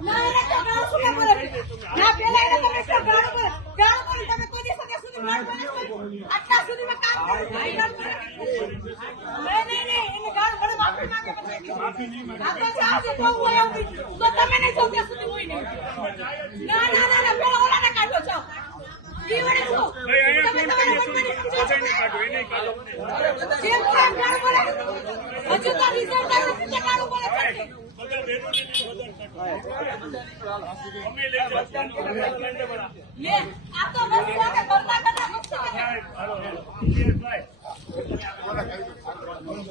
નહીં. નહીં. નહીં માફી આ તો તમે નહીં જાઓ, ત્યાં સુધી હું નહીં. ના ના ના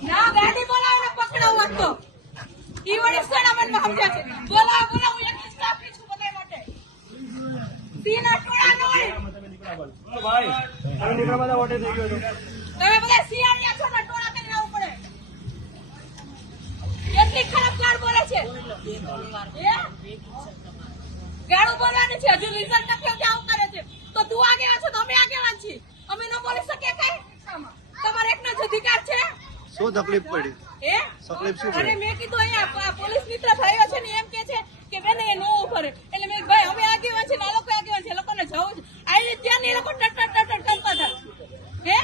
ના ગાડી બોલાવીને પકડાવું તો. ઈ વળી અમને સમજ્યા છે? બોલાવો બોલાવો હું એકલી સ્ટાફ છું બધા માટે સીના ટોળા ન હોય તમે બધા શિયાળિયા છો ને ટોળા કરીને આવવું પડે. કેટલી ખરાબ ગાળ બોલે છે. ગાળું બોલવાની છે. હજુ રિઝલ્ટ નથી આવ્યું આવું કરે છે. તો તું આગેવાન છે તો અમે આગેવાન છીએ. અમે ન બોલી શકીએ કઈ? તમારે એકનો જ અધિકાર છે? શું તકલીફ પડી? તકલીફ શું અરે મેં કીધું અહીંયા પોલીસ ને ત્યાં ને એ લોકો ટટ ટટ ટટ કરતા હતા હે?